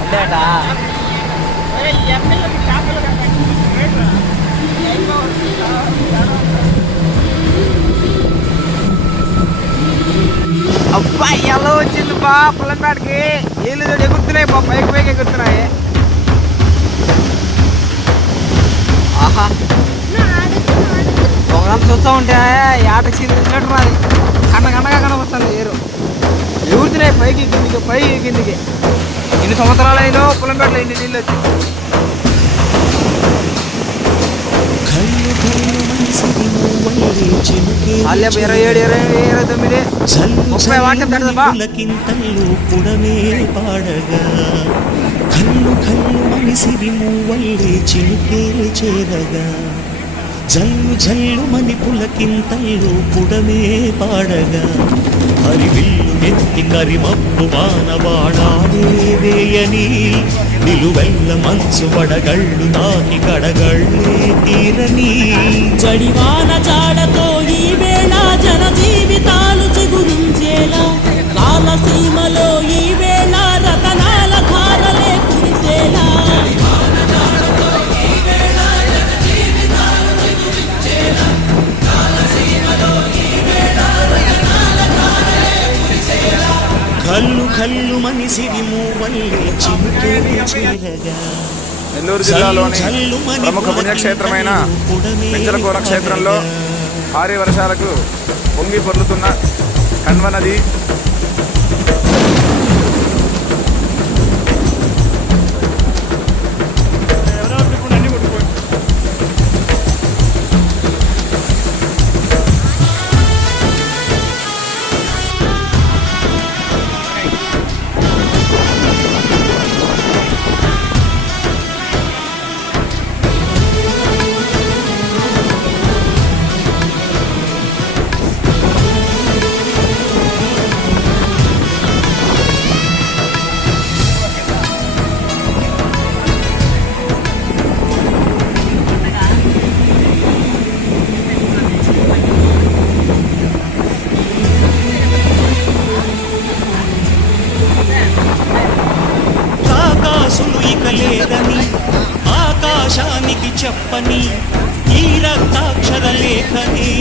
అంతేటా అబ్బా ఎలా వచ్చింది బా పుల్లపాటికి నీళ్ళు ఎగురుతున్నాయి బా పైకి పైకి ఎగురుతున్నాయి. ఆహా ఒకరంతా చూస్తూ ఉంటే ఆటకి చీలినట్టు రాదు కండగా కనబడుతుంది ఏరు ఎగురుతున్నాయి పైకి కిందికి పైకి కిందికి. ఇన్ని సంవత్సరాలు అయినా పుల్లంపేటలో ఇన్ని నీళ్ళు వచ్చి అల్లే 27, 28, 29, 30 వాట్సాప్ పెడదాం. పుడమే పాడగా కళ్ళు కళ్ళు మనిసిరి మూవల్లే చినుకే చేరగా జల్లు జల్లు మని పులకింతల్లు పుడమే పాడగా హరివిల్లు నెత్తి కరిమప్పు వానవాడాలే వేయని నిలువెల్ల మంచు వడగళ్ళు తాకి కడగళ్ళే తీరని జడివాన జాడతో ఈ వేళ జన జీవితాలు చిగురించేలా కాలసీమలో ఈ వేళ రతనాల ధారలే కురిసేలా కళ్ళు కళ్ళు మనిసిరి మూవల్లే చినుకే చేరగా. నెల్లూరు జిల్లాలోని ప్రముఖ పుణ్యక్షేత్రమైన పెంచలకోన క్షేత్రంలో భారీ వర్షాలకు పొంగి పొర్లుతున్న కన్వ నది లేదని ఆకాశానికి చెప్పని ఈ రక్తాక్షర లేఖని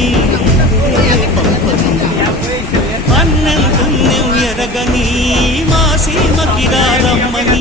అన్నం పుణ్యం ఎరగని మా సీమకి రమ్మని